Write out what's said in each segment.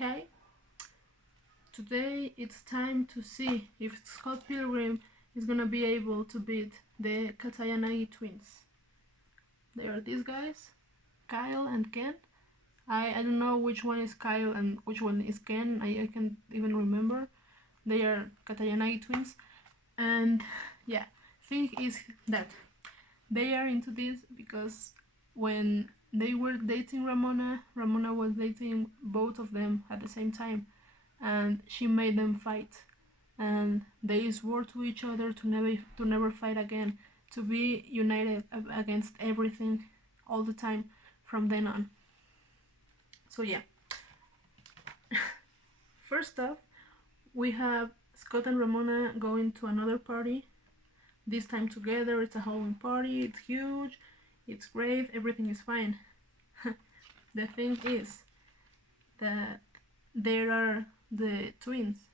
Okay, today it's time to see if Scott Pilgrim is gonna be able to beat the Katayanagi twins. They are these guys, Kyle and Ken. I don't know which one is Kyle and which one is Ken. I can't even remember. They are Katayanagi twins. And yeah, thing is that they are into this because when they were dating Ramona, Ramona was dating both of them at the same time, and she made them fight. And they swore to each other to never fight again, to be united against everything all the time from then on. So yeah. First off, we have Scott and Ramona going to another party. This time together, it's a Halloween party, it's huge, it's great, everything is fine. The thing is that there are the twins.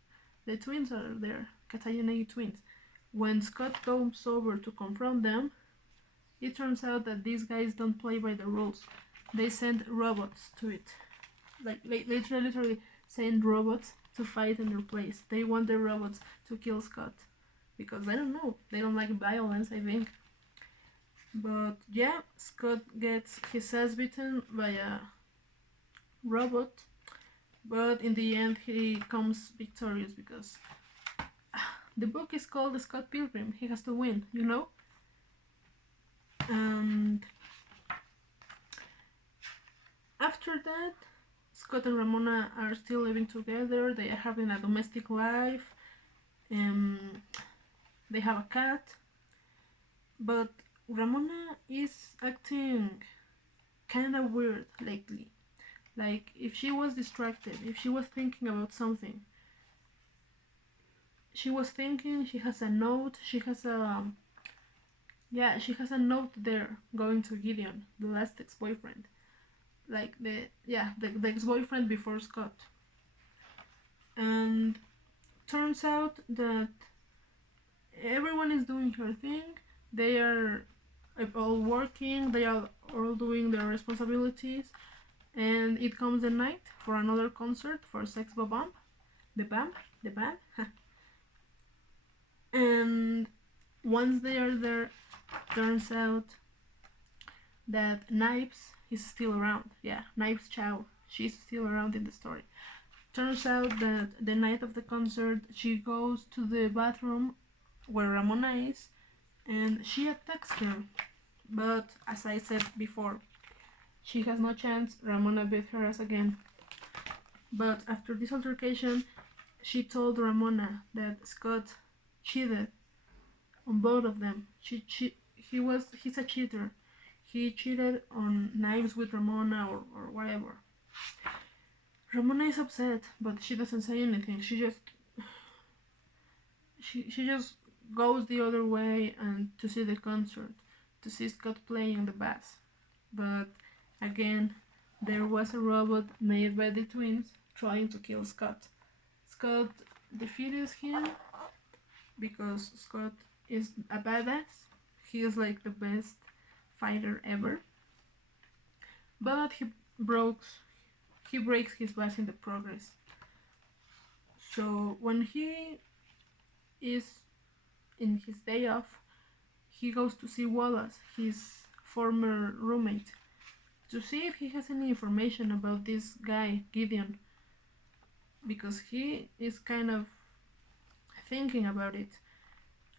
The twins are there, Katayanagi twins. When Scott goes over to confront them, it turns out that these guys don't play by the rules. They send robots to it. Like literally send robots to fight in their place. They want the robots to kill Scott. Because I don't know, they don't like violence, I think. But yeah, Scott gets his ass beaten by a robot, but in the end he comes victorious because the book is called The Scott Pilgrim. He has to win, you know? And after that, Scott and Ramona are still living together. They are having a domestic life. They have a cat. But Ramona is acting kinda weird lately. Like, if she was distracted, if she was thinking about something, she was thinking, she has a note, she has a note there going to Gideon, the last ex-boyfriend. Like, the ex-boyfriend before Scott. And turns out that everyone is doing her thing. They are all working, they are all doing their responsibilities, and it comes the night for another concert for Sex Bob-omb, the band. And once they are there, turns out that Knives is still around. Yeah, Knives Chow, she's still around in the story. Turns out that the night of the concert, she goes to the bathroom where Ramona is, and she attacks her. But as I said before, she has no chance. Ramona beat her ass again. But after this altercation, she told Ramona that Scott cheated on both of them. He's a cheater. He cheated on Knives with Ramona or whatever. Ramona is upset, but she doesn't say anything. She just goes the other way and to see the concert, to see Scott playing the bass. But again, there was a robot made by the twins trying to kill Scott. Scott defeats him because Scott is a badass. He is like the best fighter ever. But he breaks his bass in the progress. So when he is in his day off, he goes to see Wallace, his former roommate, to see if he has any information about this guy, Gideon, because he is kind of thinking about it.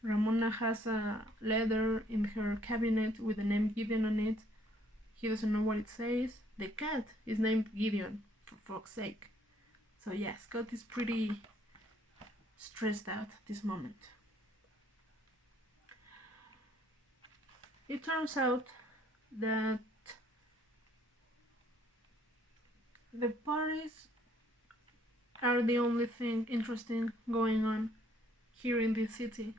Ramona has a letter in her cabinet with the name Gideon on it. He doesn't know what it says. The cat is named Gideon, for fuck's sake. So yeah, Scott is pretty stressed out at this moment. It turns out that the parties are the only thing interesting going on here in this city,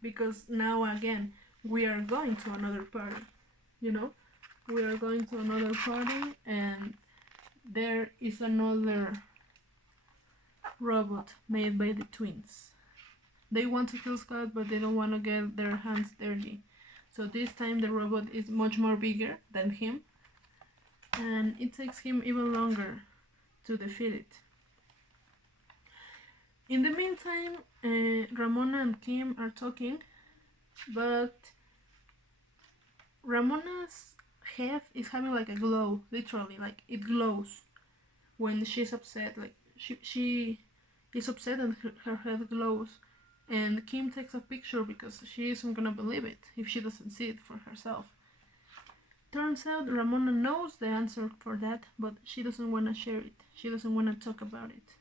because now again we are going to another party, you know? We are going to another party and there is another robot made by the twins. They want to kill Scott, but they don't want to get their hands dirty. So this time the robot is much more bigger than him, and it takes him even longer to defeat it. In the meantime, Ramona and Kim are talking, but Ramona's head is having like a glow, literally, like it glows when she's upset. Like she is upset and her head glows. And Kim takes a picture because she isn't gonna believe it if she doesn't see it for herself. Turns out Ramona knows the answer for that, but she doesn't want to share it. She doesn't want to talk about it.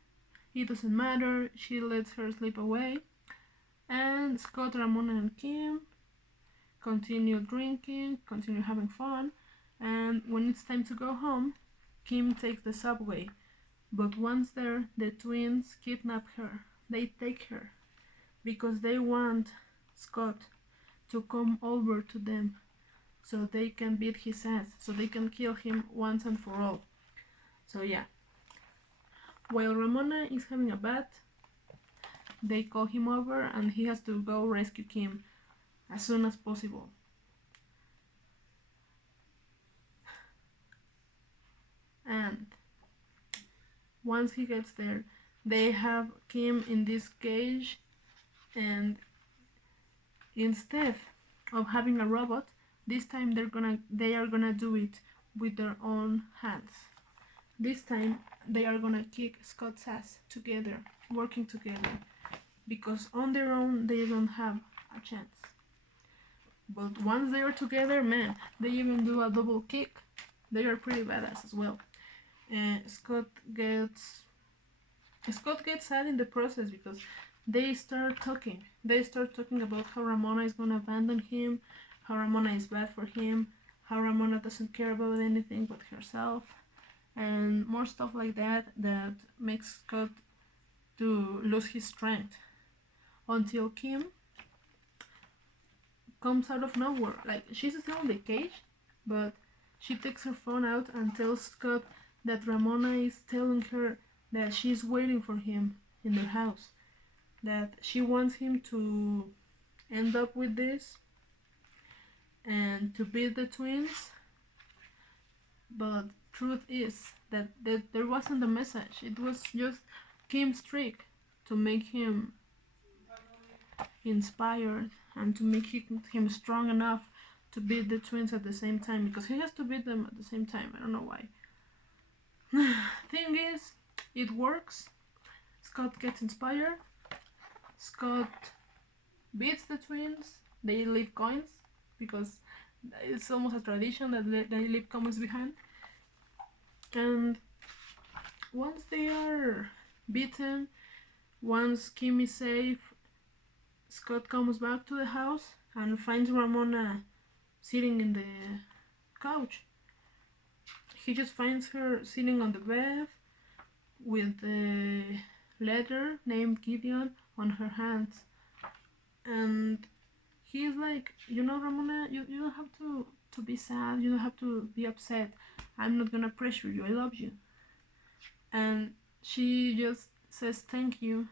It doesn't matter. She lets her slip away. And Scott, Ramona, and Kim continue drinking, continue having fun. And when it's time to go home, Kim takes the subway. But once there, the twins kidnap her. They take her because they want Scott to come over to them so they can beat his ass, so they can kill him once and for all. So yeah. While Ramona is having a bath, they call him over and he has to go rescue Kim as soon as possible. And once he gets there, they have Kim in this cage, and instead of having a robot, this time they are gonna do it with their own hands. This time they are gonna kick Scott's ass together, working together, because on their own they don't have a chance. But once they are together, man, they even do a double kick. They are pretty badass as well. Scott gets sad in the process because they start talking. They start talking about how Ramona is gonna abandon him, how Ramona is bad for him, how Ramona doesn't care about anything but herself, and more stuff like that that makes Scott to lose his strength. Until Kim comes out of nowhere. Like, she's still in the cage, but she takes her phone out and tells Scott that Ramona is telling her that she's waiting for him in their house, that she wants him to end up with this and to beat the twins. But truth is that there wasn't a message. It was just Kim's trick to make him inspired and to make him strong enough to beat the twins at the same time, because he has to beat them at the same time. I don't know why. Thing is, it works. Scott gets inspired. Scott beats the twins. They leave coins because it's almost a tradition that they leave coins behind. And once they are beaten, once Kim is safe, Scott comes back to the house and finds Ramona sitting in the couch. He just finds her sitting on the bed with the letter named Gideon on her hands. And he's like, Ramona, you don't have to be sad, you don't have to be upset. I'm not gonna pressure you, I love you. And she just says thank you,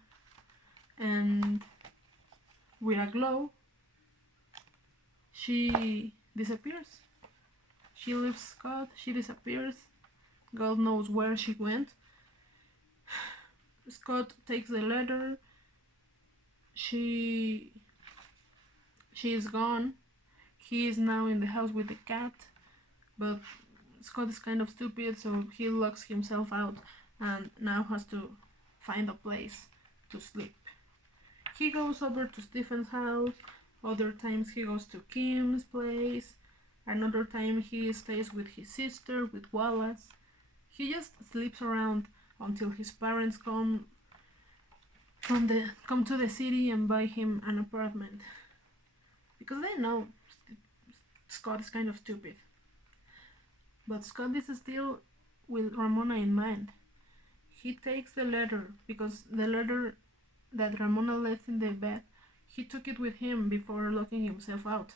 and with a glow, she disappears. She leaves Scott, she disappears. God knows where she went. Scott takes the letter. She is gone. He is now in the house with the cat, but Scott is kind of stupid, so he locks himself out and now has to find a place to sleep. He goes over to Stephen's house. Other times he goes to Kim's place. Another time he stays with his sister, with Wallace. He just sleeps around until his parents come to the city and buy him an apartment, because they know Scott is kind of stupid. But Scott is still with Ramona in mind. He takes the letter, because the letter that Ramona left in the bed, he took it with him before locking himself out.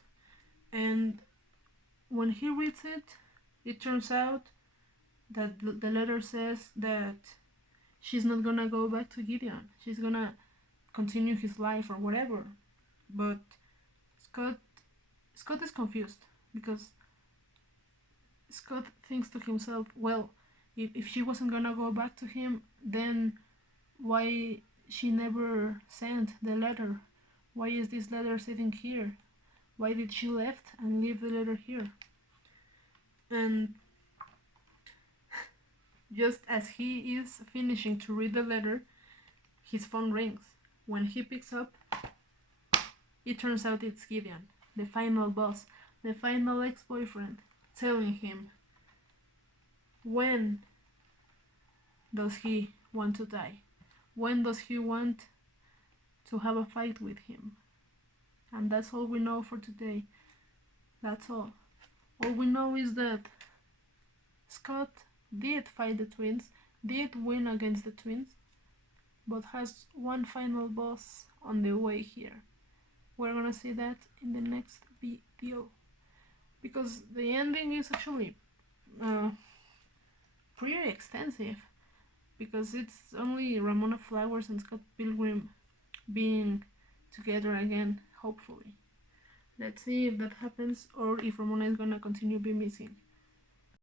And when he reads it, it turns out that the letter says that she's not gonna go back to Gideon. She's gonna continue his life or whatever. But Scott is confused, because Scott thinks to himself, well, if she wasn't gonna go back to him, then why she never sent the letter. Why is this letter sitting here? Why did she left and leave the letter here? And just as he is finishing to read the letter, his phone rings. When he picks up, it turns out it's Gideon, the final boss, the final ex-boyfriend, telling him, when does he want to die? When does he want to have a fight with him? And that's all we know for today. That's all. All we know is that Scott did fight the twins, did win against the twins, but has one final boss on the way here. We're gonna see that in the next video. Because the ending is actually pretty extensive. Because it's only Ramona Flowers and Scott Pilgrim being together again, hopefully. Let's see if that happens or if Ramona is gonna continue be missing.